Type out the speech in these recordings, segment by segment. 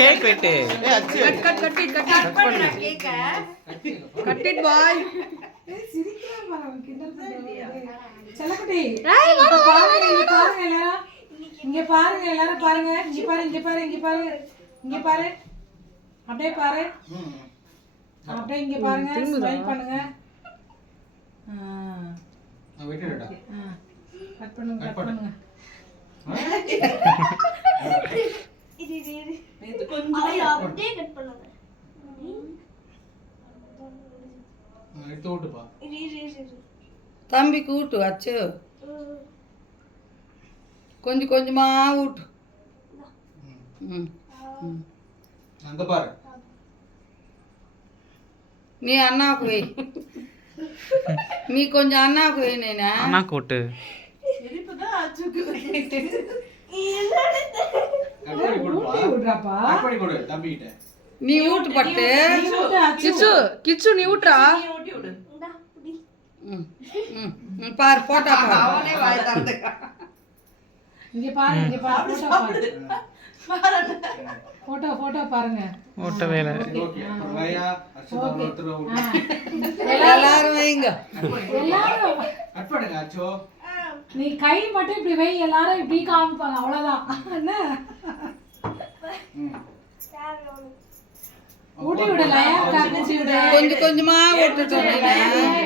Cake வெட்டு. கட்டிட் பாய். செல்லக்குட்டி இங்க பாருங்க எல்லாரும் பாருங்க. இங்க பாரு அப்படியே பாரு. அப்படியே இங்க பாருங்க. ஸ்மைல் பண்ணுங்க. கட் பண்ணுங்க. தம்பி கூட்டு அச்சு கொஞ்சம் கொஞ்சமா ஊட்டு. நீ அண்ணாவுக்கு வை. நீ கொஞ்சம் அண்ணாவுக்கு வை. நீனா அண்ணா கூட்டு. நீ ஊட்டு பட்டு. கிச்சு நீ ஊட்டுறா. பாரு போட்டா பாரு. இங்க பாரு போட்டோ பாருங்க. ஓட்ட வேலை. எல்லாரும் வைங்க. நீ கை மட்டும் இப்படி வை. எல்லாரும் இப்படி காமிப்பாங்க. அவ்வளவுதான். என்ன ஊட்டி விடலையா? கொஞ்சம் கொஞ்சமா ஊட்டு சொன்னீங்க.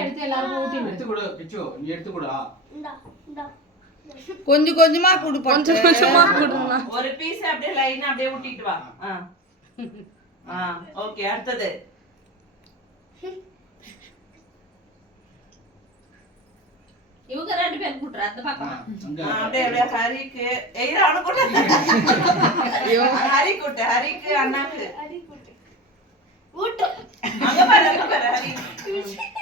எடுத்து எல்லாரும் ஊட்டி விடு. கொஞ்சம் கொஞ்சமா குடு. கொஞ்சம் கொஞ்சமா குடுங்க. ஒரு பீஸ் அப்படியே லைனா அப்படியே ஊட்டிட்டு வா. ஓகே. அடுத்தது இவங்க ரெண்டு பேரும் கூட்றா. அந்த பக்கம் அப்படியே அப்படியே ஹரிக்கு ஏய் அவன கூட்ட. ஹரிக்கு அண்ணாக்கு ஊட்டு. அங்க பாரு ஹரி.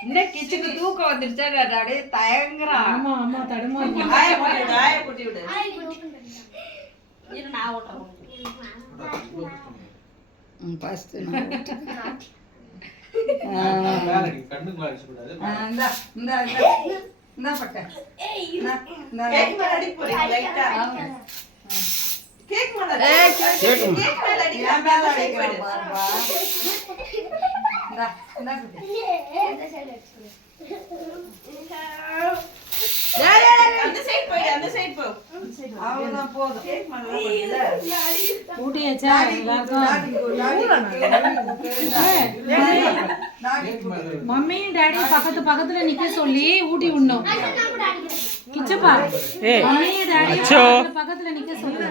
இந்த கிச்சுக்கு தூக்கம் வந்துருச்சா? அப்படியே தயங்குறான். ஆமா தடுமாறி. ஆய போட்டி விடு. இரு நான் ஓட்றேன். ஃபர்ஸ்ட் இந்த பட்ட கேக் மேல அடி போறீங்க லைட்டா. கேக் மேல அடி. நான் மேல அடிக்கிறேன் பாருப்பா. இந்த அந்த சைடு போ. அவ்வளவுதான் போதும். கேக் மேல போடுல. ஊட்டியாச்சா மம்மி டாடி பக்கத்துல நிக்க சொல்லி ஊட்டி விடணும். கிச்சப்பா மம்மி டாடி பக்கத்துல நிக்க சொல்லு.